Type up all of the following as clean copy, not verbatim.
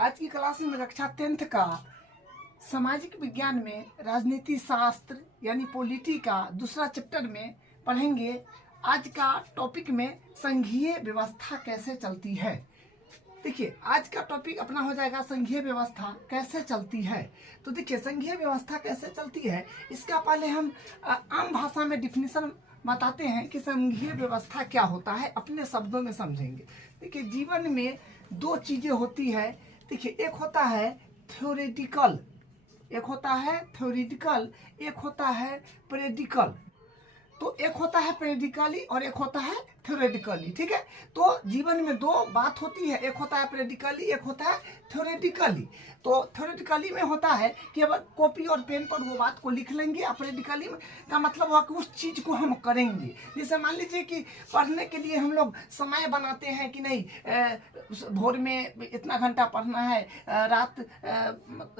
आज की क्लास में कक्षा 10th का सामाजिक विज्ञान में राजनीति शास्त्र यानी पॉलिटी का दूसरा चैप्टर में पढ़ेंगे। आज का टॉपिक में संघीय व्यवस्था कैसे चलती है। देखिए आज का टॉपिक अपना हो जाएगा संघीय व्यवस्था कैसे चलती है। तो देखिए संघीय व्यवस्था कैसे चलती है इसका पहले हम आम भाषा में डिफिनीशन बताते हैं कि संघीय व्यवस्था क्या होता है, अपने शब्दों में समझेंगे। देखिए जीवन में दो चीजें होती है। देखिए एक होता है थ्योरेटिकल, एक होता है प्रेडिकल। तो एक होता है प्रेडिकली और एक होता है थ्योरेटिकली। ठीक है, तो जीवन में दो बात होती है, एक होता है प्रेडिकली, एक होता है थ्योरेटिकली। तो थ्योरेटिकली में होता है कि अब कॉपी और पेन पर वो बात को लिख लेंगे, और प्रेडिकली में का मतलब हुआ कि उस चीज को हम करेंगे। जैसे मान लीजिए कि पढ़ने के लिए हम लोग समय बनाते हैं कि नहीं, भोर में इतना घंटा पढ़ना है, रात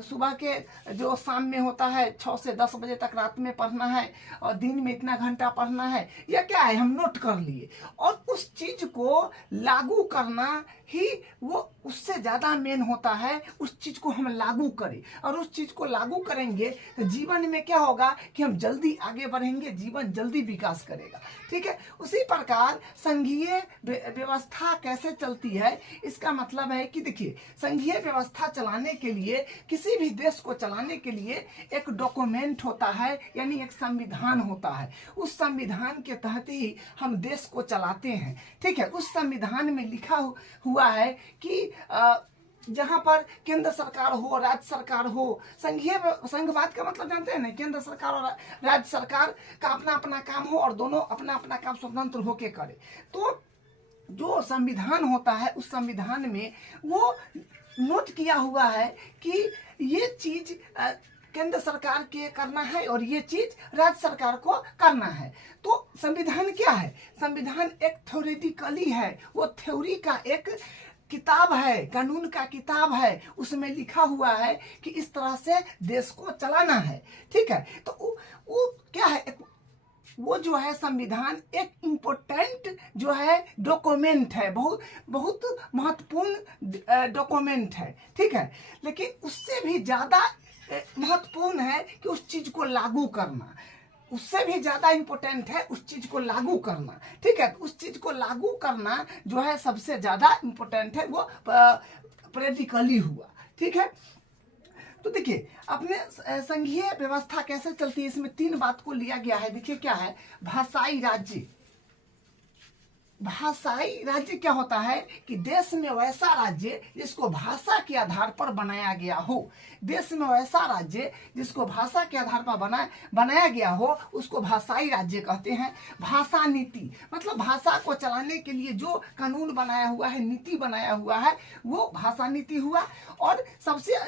सुबह के जो शाम में होता है 6 से 10 बजे तक रात में पढ़ना है, और दिन में इतना घंटा पढ़ना है, या क्या है हम नोट कर लिए। और उस चीज को लागू करना ही वो उससे ज्यादा मेन होता है, उस चीज को हम लागू करें, और उस चीज को लागू करेंगे तो जीवन में क्या होगा कि हम जल्दी आगे बढ़ेंगे, जीवन जल्दी विकास करेगा। ठीक है, उसी प्रकार संघीय व्यवस्था कैसे चलती है इसका मतलब है कि देखिए संघीय व्यवस्था चलाने के लिए, किसी भी देश को चलाने के लिए एक डॉक्यूमेंट होता है, यानी एक संविधान होता है। उस संविधान के तहत ही हम देश को चलाते हैं। ठीक है, उस संविधान में लिखा हुआ है कि जहां पर केंद्र सरकार हो, राज्य सरकार हो, संघवाद का मतलब जानते हैं ना, केंद्र सरकार और राज्य सरकार का अपना अपना काम हो और दोनों अपना अपना काम स्वतंत्र होके करे। तो जो संविधान होता है उस संविधान में वो नोट किया हुआ है कि ये चीज केंद्र सरकार के करना है और ये चीज राज्य सरकार को करना है। तो संविधान क्या है? संविधान एक थ्योरेटिकली है, वो थ्योरी का एक किताब है, कानून का किताब है। उसमें लिखा हुआ है कि इस तरह से देश को चलाना है। ठीक है, तो वो क्या है, वो जो है संविधान एक इम्पोर्टेंट जो है डॉक्यूमेंट है, बहुत बहुत महत्वपूर्ण डॉक्यूमेंट है। ठीक है, लेकिन उससे भी ज्यादा महत्वपूर्ण है कि उस चीज को लागू करना, उससे भी ज्यादा इंपॉर्टेंट है उस चीज को लागू करना। ठीक है, उस चीज को लागू करना जो है सबसे ज्यादा इंपॉर्टेंट है, वो प्रैक्टिकली हुआ। ठीक है, तो देखिए अपने संघीय व्यवस्था कैसे चलती है, इसमें 3 बात को लिया गया है। देखिए क्या है, भाषाई राज्य। भाषाई राज्य क्या होता है कि देश में वैसा राज्य जिसको भाषा के आधार पर बनाया गया हो। देश में वैसा राज्य जिसको भाषा के आधार पर बनाया गया हो उसको भाषाई राज्य कहते हैं। भाषा नीति मतलब भाषा को चलाने के लिए जो कानून बनाया हुआ है, नीति बनाया हुआ है, वो भाषा नीति हुआ। और सबसे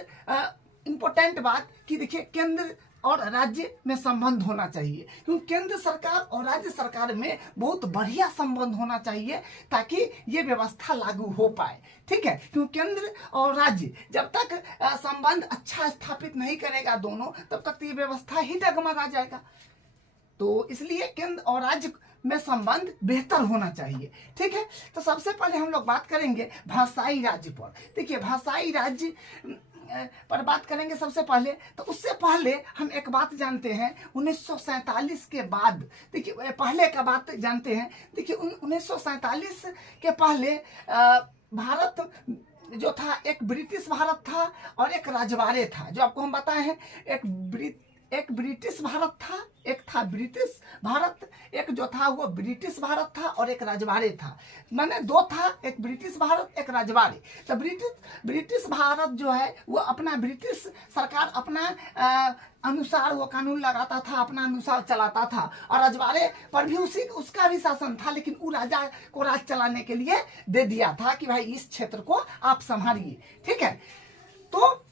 इम्पोर्टेंट बात कि देखिए केंद्र और राज्य में संबंध होना चाहिए, क्योंकि केंद्र सरकार और राज्य सरकार में बहुत बढ़िया संबंध होना चाहिए ताकि ये व्यवस्था लागू हो पाए। ठीक है, क्योंकि केंद्र और राज्य जब तक संबंध अच्छा स्थापित नहीं करेगा दोनों, तब तक ये व्यवस्था ही डगमगा जाएगा। तो इसलिए केंद्र और राज्य में संबंध बेहतर होना चाहिए। ठीक है, तो सबसे पहले हम लोग बात करेंगे भाषाई राज्य पर। देखिए भाषाई राज्य पर बात करेंगे सबसे पहले। तो उससे पहले हम एक बात जानते हैं, 1947 के बाद, देखिए पहले का बात जानते हैं। देखिए 1947 के पहले भारत जो था एक ब्रिटिश भारत था और एक राजवाड़े था। जो आपको हम बताए हैं, एक ब्रिटिश भारत था, एक था ब्रिटिश भारत, एक जो था वो ब्रिटिश भारत था और एक राजवाड़े था। माने 2 था, एक ब्रिटिश भारत एक राजवाड़े। तो ब्रिटिश भारत जो है वो अपना, ब्रिटिश सरकार अपना अनुसार वो कानून लगाता था, अपना अनुसार चलाता था, और राजवाड़े पर भी उसका भी शासन था, लेकिन वो राजा को राज चलाने के लिए दे दिया था कि भाई इस क्षेत्र को आप संभालिए। ठीक है, तो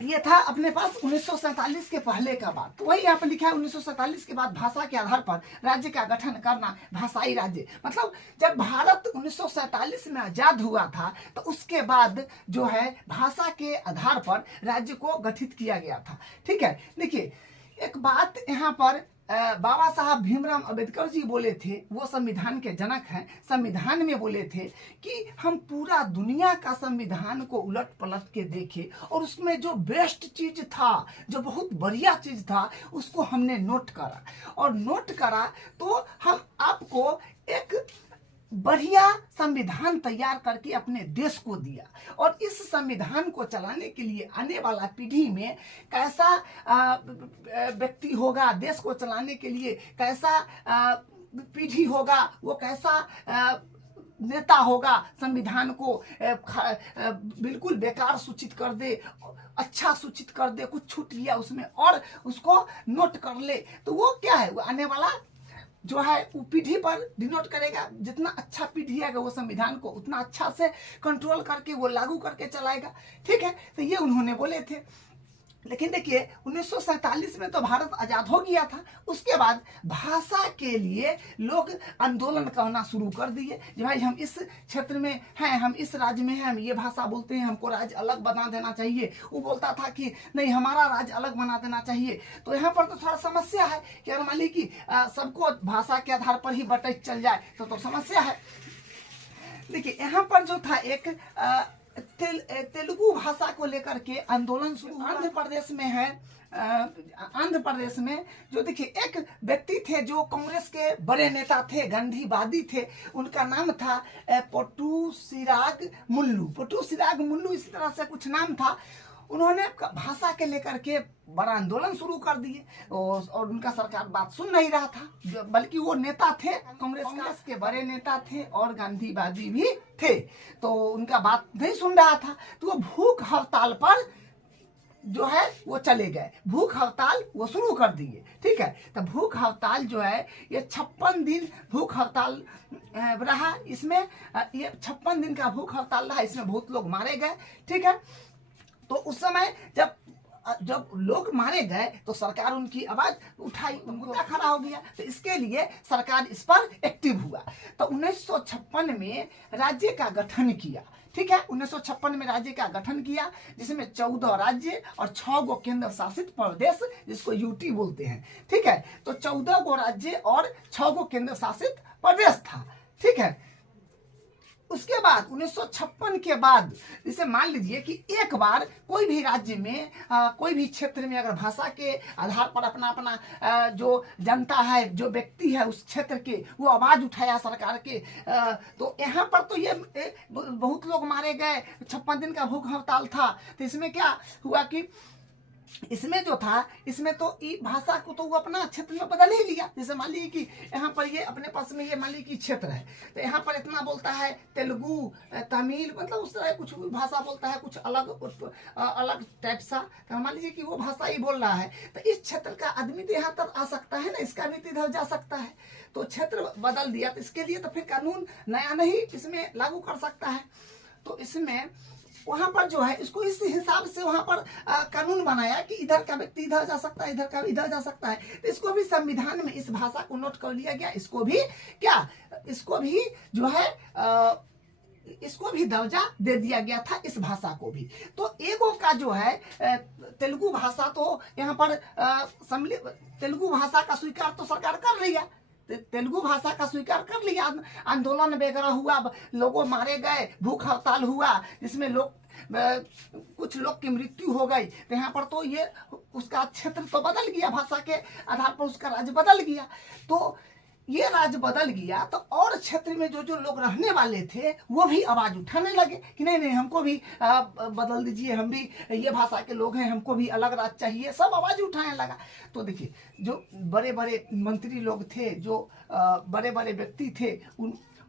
ये था अपने पास 1947 के पहले का बात। तो वही यहाँ पर लिखा है 1947 के बाद भाषा के आधार पर राज्य का गठन करना, भाषाई राज्य। मतलब जब भारत 1947 में आजाद हुआ था तो उसके बाद जो है भाषा के आधार पर राज्य को गठित किया गया था। ठीक है, देखिए एक बात यहाँ पर बाबा साहब भीमराव अंबेडकर जी बोले थे, वो संविधान के जनक हैं, संविधान में बोले थे कि हम पूरा दुनिया का संविधान को उलट पलट के देखे और उसमें जो बेस्ट चीज था, जो बहुत बढ़िया चीज था, उसको हमने नोट करा और नोट करा तो हम आपको एक बढ़िया संविधान तैयार करके अपने देश को दिया। और इस संविधान को चलाने के लिए आने वाला पीढ़ी में कैसा व्यक्ति होगा, देश को चलाने के लिए कैसा पीढ़ी होगा, वो कैसा नेता होगा, संविधान को बिल्कुल बेकार सूचित कर दे, अच्छा सूचित कर दे, कुछ छूट लिया उसमें और उसको नोट कर ले, तो वो क्या है, वो आने वाला जो है वो पीढ़ी पर डिनोट करेगा। जितना अच्छा पीढ़ी आएगा वो संविधान को उतना अच्छा से कंट्रोल करके वो लागू करके चलाएगा। ठीक है, तो ये उन्होंने बोले थे। लेकिन देखिए 1947 में तो भारत आजाद हो गया था। उसके बाद भाषा के लिए लोग आंदोलन करना शुरू कर दिए कि भाई हम इस क्षेत्र में हैं, हम इस राज्य में हैं, हम ये भाषा बोलते हैं, हमको राज्य अलग बना देना चाहिए। वो बोलता था कि नहीं, हमारा राज्य अलग बना देना चाहिए। तो यहाँ पर तो थोड़ा समस्या है कि अगर मान ली कि सबको भाषा के आधार पर ही बट चल जाए तो समस्या है। देखिए यहाँ पर जो था एक तेलुगु भाषा को लेकर के आंदोलन शुरू आंध्र प्रदेश में है। आंध्र प्रदेश में जो देखिए एक व्यक्ति थे जो कांग्रेस के बड़े नेता थे, गांधीवादी थे, उनका नाम था पुट्टुचिराग मुल्लू, इस तरह से कुछ नाम था। उन्होंने भाषा के लेकर के बड़ा आंदोलन शुरू कर दिए और उनका सरकार बात सुन नहीं रहा था, बल्कि वो नेता थे, कांग्रेस के बड़े नेता थे और गांधीवादी भी थे, तो उनका बात नहीं सुन रहा था। तो वो भूख हड़ताल पर जो है वो चले गए, भूख हड़ताल वो शुरू कर दिए। ठीक है, तो भूख हड़ताल जो है ये 56 दिन भूख हड़ताल रहा। इसमें ये 56 दिन का भूख हड़ताल रहा, इसमें बहुत लोग मारे गए। ठीक है, तो उस समय जब लोग मारे गए तो सरकार उनकी आवाज उठाई, मुद्दा खड़ा हो गया, तो इसके लिए सरकार इस पर एक्टिव हुआ। तो 1956 में राज्य का गठन किया। ठीक है, 1956 में राज्य का गठन किया, जिसमें 14 राज्य और 6 गो केंद्र शासित प्रदेश, जिसको यूटी बोलते हैं। ठीक है, तो 14 गो राज्य और 6 गो केंद्र शासित प्रदेश था। ठीक है, उसके बाद 1956 के बाद जैसे मान लीजिए कि एक बार कोई भी राज्य में कोई भी क्षेत्र में अगर भाषा के आधार पर अपना अपना जो जनता है, जो व्यक्ति है उस क्षेत्र के, वो आवाज उठाया सरकार के, तो यहाँ पर तो ये बहुत लोग मारे गए। 56 दिन का भूख हड़ताल था। तो इसमें क्या हुआ कि इसमें जो था, इसमें तो भाषा को तो वो अपना क्षेत्र में बदल ही लिया। जैसे मान लीजिए कि यहाँ पर ये अपने पास में ये मान लीजिए कि क्षेत्र है, तो यहाँ पर इतना बोलता है तेलुगु, तमिल, मतलब उस तरह कुछ भाषा बोलता है, कुछ अलग टाइप सा। तो मान लीजिए कि वो भाषा ही बोल रहा है, तो इस क्षेत्र का आदमी तो यहाँ तक आ सकता है ना, इसका भी इधर जा सकता है। तो क्षेत्र बदल दिया, तो इसके लिए तो फिर कानून नया नहीं इसमें लागू कर सकता है। तो इसमें वहां पर जो है इसको इस हिसाब से वहां पर कानून बनाया कि इधर का व्यक्ति इधर जा सकता है, इधर का इधर जा सकता है। तो इसको भी संविधान में इस भाषा को नोट कर लिया गया। इसको भी जो है इसको भी दर्जा दे दिया गया था, इस भाषा को भी। तो एगो का जो है तेलुगु भाषा, तो यहाँ पर तेलुगु भाषा का स्वीकार तो सरकार कर लिया, तेलुगु भाषा का स्वीकार कर लिया। आंदोलन वगैरह हुआ, लोगों मारे गए, भूख हड़ताल हुआ, जिसमें कुछ लोग की मृत्यु हो गई। तो यहाँ पर तो ये उसका क्षेत्र तो बदल गया, भाषा के आधार पर उसका राज्य बदल गया। तो ये राज्य बदल गया तो और क्षेत्र में जो लोग रहने वाले थे वो भी आवाज उठाने लगे कि नहीं, हमको भी बदल दीजिए, हम भी ये भाषा के लोग हैं, हमको भी अलग राज्य चाहिए। सब आवाज उठाने लगा। तो देखिए जो बड़े बड़े मंत्री लोग थे, जो बड़े बड़े व्यक्ति थे,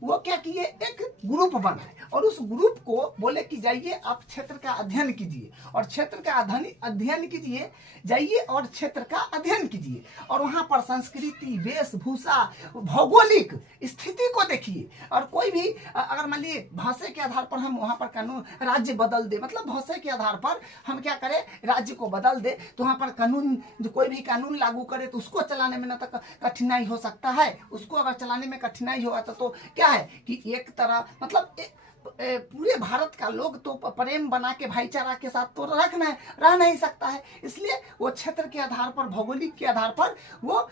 वो क्या किए, एक ग्रुप बनाए और उस ग्रुप को बोले कि जाइए आप क्षेत्र का अध्ययन कीजिए और क्षेत्र का अध्ययन कीजिए, जाइए और क्षेत्र का अध्ययन कीजिए और वहां पर संस्कृति, वेशभूषा, भौगोलिक स्थिति को देखिए। और कोई भी अगर मान लीजिए भाषा के आधार पर हम वहां पर कानून राज्य बदल दे, मतलब भाषा के आधार पर हम क्या करें, राज्य को बदल दे, तो वहां पर कानून, जो कोई भी कानून लागू करे तो उसको चलाने में न तो कठिनाई हो सकता है। उसको अगर चलाने में कठिनाई होगा तो क्या है कि एक तरह मतलब पूरे भारत का लोग तो प्रेम बना के भाईचारा के साथ तो रह नहीं सकता है। इसलिए वो क्षेत्र के आधार पर, भौगोलिक के आधार पर वो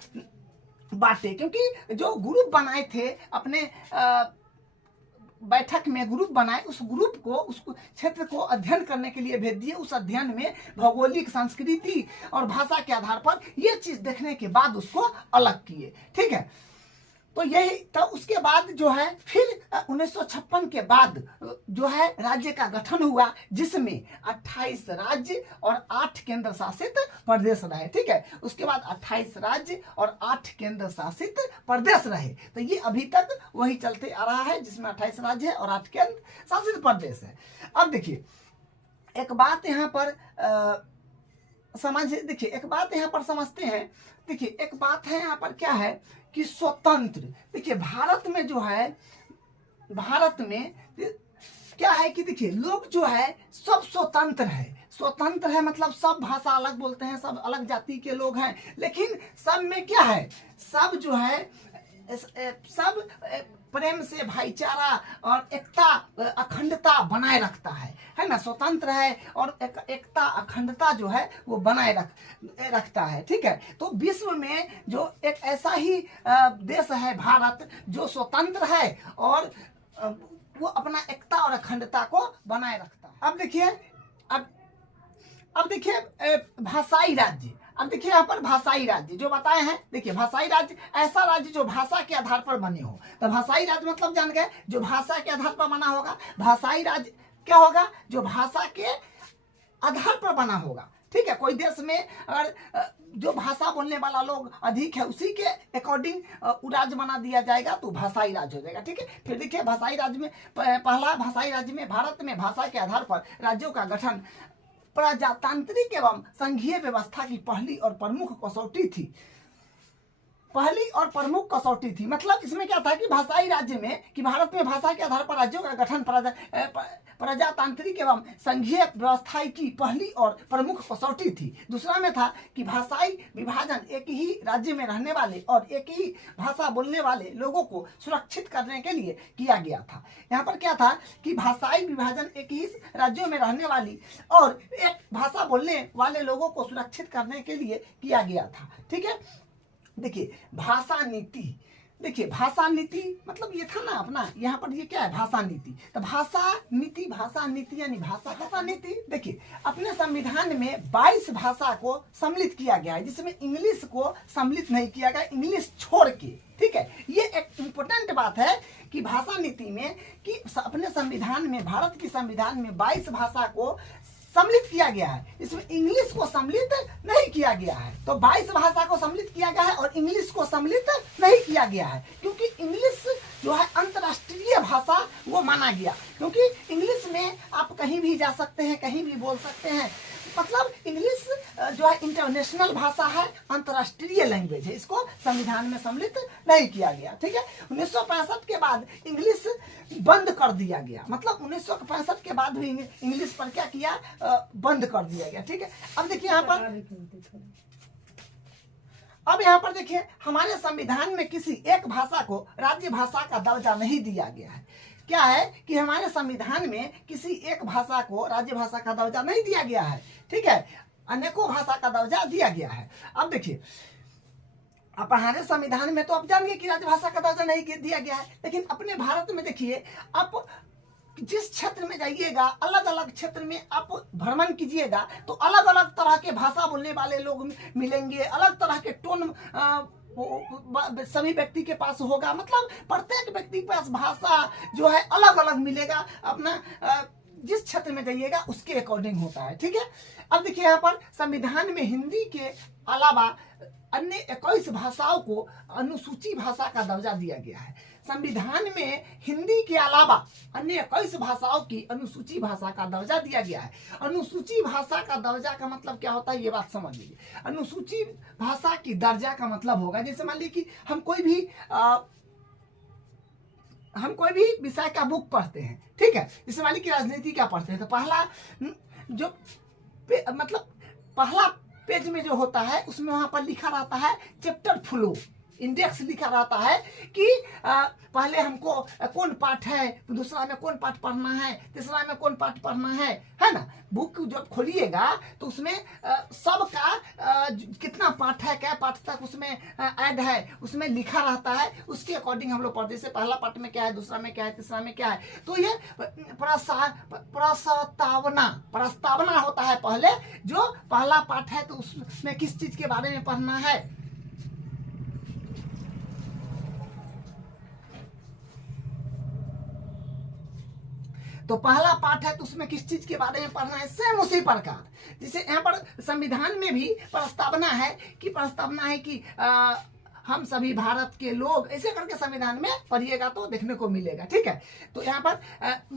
बांटे, क्योंकि जो ग्रुप बनाए थे अपने बैठक में ग्रुप बनाए, उस ग्रुप को उस क्षेत्र को अध्ययन करने के लिए भेज दिए। उस अध्ययन में भौगोलिक, संस्कृति और भाषा के आधार पर ये चीज देखने के बाद उसको अलग किए। ठीक है, तो यही तो उसके बाद जो है फिर 1956 के बाद जो है राज्य का गठन हुआ, जिसमें 28 राज्य और 8 केंद्र शासित प्रदेश रहे। ठीक है, उसके बाद 28 राज्य और 8 केंद्र शासित प्रदेश रहे। तो ये अभी तक वही चलते आ रहा है, जिसमें 28 राज्य है और 8 केंद्र शासित प्रदेश है। अब देखिए एक बात यहाँ पर देखिए एक बात यहाँ पर समझते हैं। देखिए एक बात है यहाँ पर क्या है कि स्वतंत्र, देखिए भारत में जो है, भारत में क्या है कि देखिए लोग जो है सब स्वतंत्र है। स्वतंत्र है मतलब सब भाषा अलग बोलते हैं, सब अलग जाति के लोग हैं, लेकिन सब में क्या है, सब जो है सब प्रेम से भाईचारा और एकता, अखंडता बनाए रखता है ना। स्वतंत्र है और एकता, अखंडता जो है वो बनाए रखता है। ठीक है, तो विश्व में जो एक ऐसा ही देश है भारत, जो स्वतंत्र है और वो अपना एकता और अखंडता को बनाए रखता है। अब देखिए भाषाई राज्य। अब देखिए यहाँ पर भाषाई राज्य जो बताए हैं, देखिए भाषाई राज्य ऐसा राज्य जो भाषा के आधार पर बने हो। तो भाषाई राज्य मतलब जान गए जो भाषा के आधार पर बना होगा। भाषाई राज्य क्या होगा, जो भाषा के आधार पर बना होगा। ठीक है, कोई देश में अगर जो भाषा बोलने वाला लोग अधिक है, उसी के अकॉर्डिंग राज्य बना दिया जाएगा, तो भाषाई राज्य हो जाएगा। ठीक है, फिर देखिए भाषाई राज्य में पहला भाषाई राज्य में भारत में भाषा के आधार पर राज्यों का गठन प्रजातांत्रिक एवं संघीय व्यवस्था की पहली और प्रमुख कसौटी थी। पहली और प्रमुख कसौटी थी मतलब इसमें क्या था कि भाषाई राज्य में कि भारत में भाषा के आधार पर राज्यों का गठन प्रजातांत्रिक एवं संघीय व्यवस्था की पहली और प्रमुख कसौटी थी। दूसरा में था कि भाषाई विभाजन एक ही राज्य में रहने वाले और एक ही भाषा बोलने वाले लोगों को सुरक्षित करने के लिए किया गया था। यहाँ पर क्या था कि भाषाई विभाजन एक ही राज्यों में रहने वाली और एक भाषा बोलने वाले लोगों को सुरक्षित करने के लिए किया गया था। ठीक है, देखिए भाषा नीति। देखिए भाषा नीति मतलब ये था ना अपना, यहाँ पर ये क्या है, भाषा नीति। तो भाषा नीति यानी भाषा नीति। देखिए अपने संविधान में 22 भाषा को सम्मिलित किया गया है, जिसमें इंग्लिश को सम्मिलित नहीं किया गया, इंग्लिश छोड़ के। ठीक है, ये एक इम्पोर्टेंट बात है कि भाषा नीति में कि अपने संविधान में, भारत की संविधान में 22 भाषा को सम्मिलित किया गया है, इसमें इंग्लिश को सम्मिलित नहीं किया गया है। तो 22 भाषा को सम्मिलित किया गया है और इंग्लिश को सम्मिलित नहीं किया गया है, क्योंकि इंग्लिश जो है अंतर्राष्ट्रीय भाषा वो माना गया। क्योंकि इंग्लिश में आप कहीं भी जा सकते हैं, कहीं भी बोल सकते हैं, मतलब इंग्लिश जो है इंटरनेशनल भाषा है, अंतर्राष्ट्रीय लैंग्वेज है, इसको संविधान में सम्मिलित नहीं किया गया। ठीक है, 1965 के बाद इंग्लिश बंद कर दिया गया, मतलब 1965 के बाद भी इंग्लिश पर क्या किया, बंद कर दिया गया। ठीक है, अब देखिए यहाँ पर देखिए हमारे संविधान में किसी एक भाषा को राज्य भाषा का दर्जा नहीं दिया गया है। क्या है कि हमारे संविधान में किसी एक भाषा को राज्य भाषा का दर्जा नहीं दिया गया है। ठीक है, अनेकों भाषा का दर्जा दिया गया है। अब देखिए अब हमारे संविधान में तो आप जानिए कि राज्य भाषा का दर्जा नहीं दिया गया है, लेकिन अपने भारत में देखिए आप जिस क्षेत्र में जाइएगा, अलग अलग क्षेत्र में आप भ्रमण कीजिएगा तो अलग अलग तरह के भाषा बोलने वाले लोग मिलेंगे, अलग तरह के टोन सभी व्यक्ति के पास होगा, मतलब प्रत्येक व्यक्ति के पास भाषा जो है अलग अलग मिलेगा। अपना जिस क्षेत्र में जाइएगा उसके अकॉर्डिंग होता है। ठीक है, अब देखिए यहाँ पर संविधान में हिंदी के अलावा अन्य 21 भाषाओं को अनुसूची भाषा का दर्जा दिया गया है। संविधान में हिंदी के अलावा अन्य 21 भाषाओं की अनुसूची भाषा का दर्जा दिया गया है। अनुसूची भाषा का दर्जा का मतलब क्या होता है, ये बात समझ लीजिए। अनुसूची भाषा की दर्जा का मतलब होगा, जैसे मान लीजिए कि हम कोई भी विषय का बुक पढ़ते हैं। ठीक है, जैसे मान लीजिए कि राजनीति क्या पढ़ते हैं, तो पहला जो मतलब पहला पेज में जो होता है उसमें वहां पर लिखा रहता है चैप्टर फ्लो। इंडेक्स लिखा रहता है कि पहले हमको कौन पाठ है, दूसरा में कौन पाठ पढ़ना है, तीसरा में कौन पाठ पढ़ना है ना। बुक जब खोलिएगा तो उसमें सबका कितना पाठ है, क्या पाठ तक उसमें ऐड है, उसमें लिखा रहता है। उसके अकॉर्डिंग हम लोग पढ़ते, जैसे पहला पाठ में क्या है, दूसरा में क्या है, तीसरा में क्या है। तो ये प्रस्तावना होता है पहले, जो पहला पाठ है तो उसमें किस चीज के बारे में पढ़ना है। तो पहला पाठ है तो उसमें किस चीज के बारे में पढ़ना है। सेम उसी प्रकार जैसे यहाँ पर संविधान में भी प्रस्तावना है कि हम सभी भारत के लोग, ऐसे करके संविधान में पढ़िएगा तो देखने को मिलेगा। ठीक है, तो यहाँ पर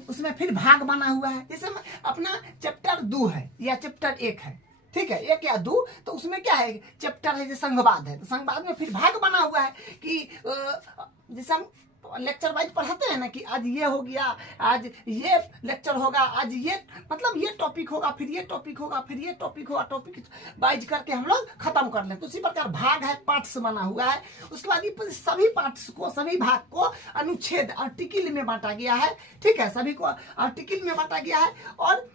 उसमें फिर भाग बना हुआ है। जैसे अपना चैप्टर 2 है या चैप्टर 1 है, ठीक है, 1 या 2, तो उसमें क्या है, चैप्टर है जैसे संघवाद है, तो संघवाद में फिर भाग बना हुआ है कि जैसे हम लेक्चर वाइज पढ़ाते हैं ना कि आज ये हो गया, आज ये लेक्चर होगा, आज ये मतलब ये टॉपिक होगा, फिर ये टॉपिक होगा, फिर ये टॉपिक होगा, टॉपिक वाइज करके हम लोग खत्म कर लें। तो उसी प्रकार भाग है, पार्ट्स बना हुआ है। उसके बाद ये सभी पार्ट्स को, सभी भाग को अनुच्छेद आर्टिकल में बांटा गया है। ठीक है, सभी को आर्टिकल में बांटा गया है। और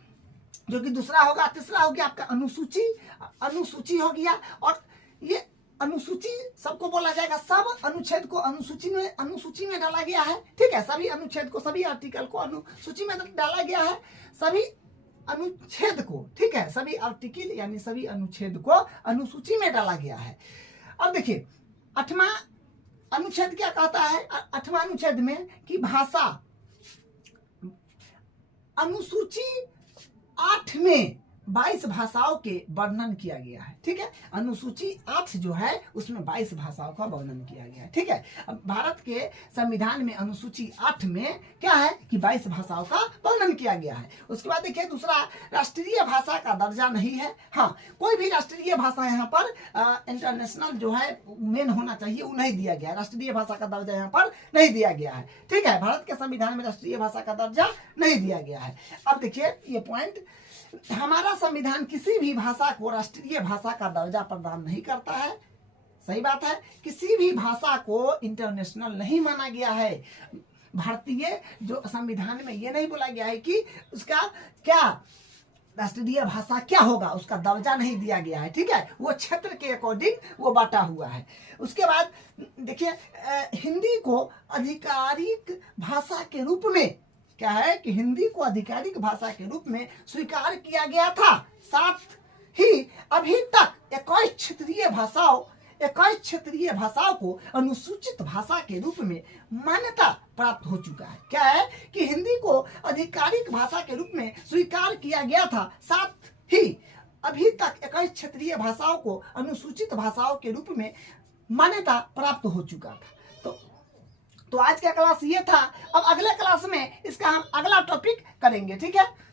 जो कि दूसरा होगा, तीसरा हो गया आपका अनुसूची हो गया। और ये अनुसूची सबको बोला जाएगा, सब अनुच्छेद को अनुसूची में डाला गया है। ठीक है, सभी अनुच्छेद को, सभी आर्टिकल को अनुसूची में डाला गया है, सभी अनुच्छेद को। ठीक है, सभी आर्टिकल यानी सभी अनुच्छेद को अनुसूची में डाला गया है। अब देखिए 8वां अनुच्छेद क्या कहता है, 8वां अनुच्छेद में कि भाषा, अनुसूची 8 में 22 भाषाओं के वर्णन किया गया है। ठीक है, अनुसूची 8 जो है उसमें 22 भाषाओं का वर्णन किया गया है। ठीक है, अब भारत के संविधान में अनुसूची 8 में क्या है कि 22 भाषाओं का वर्णन किया गया है। उसके बाद देखिए दूसरा, राष्ट्रीय भाषा का दर्जा नहीं है। हाँ, कोई भी राष्ट्रीय भाषा यहाँ पर इंटरनेशनल जो है मेन होना चाहिए, वो नहीं दिया गया है। राष्ट्रीय भाषा का दर्जा यहाँ पर नहीं दिया गया है। ठीक है, भारत के संविधान में राष्ट्रीय भाषा का दर्जा नहीं दिया गया है। अब देखिए ये पॉइंट, हमारा संविधान किसी भी भाषा को राष्ट्रीय भाषा का दर्जा प्रदान नहीं करता है। सही बात है, किसी भी भाषा को इंटरनेशनल नहीं माना गया है। भारतीय जो संविधान में ये नहीं बोला गया है कि उसका क्या राष्ट्रीय भाषा क्या होगा, उसका दर्जा नहीं दिया गया है। ठीक है, वो क्षेत्र के अकॉर्डिंग वो बांटा हुआ है। उसके बाद देखिए हिंदी को आधिकारिक भाषा के रूप में क्या है कि हिंदी को आधिकारिक भाषा के रूप में स्वीकार किया गया था। साथ ही अभी तक 21 क्षेत्रीय भाषाओं को अनुसूचित भाषा के रूप में मान्यता प्राप्त हो चुका है। क्या है कि हिंदी को आधिकारिक भाषा के रूप में स्वीकार किया गया था, साथ ही अभी तक 21 क्षेत्रीय भाषाओं को अनुसूचित भाषाओं के रूप में मान्यता प्राप्त हो चुका था। तो आज का क्लास ये था। अब अगले क्लास में इसका हम अगला टॉपिक करेंगे। ठीक है।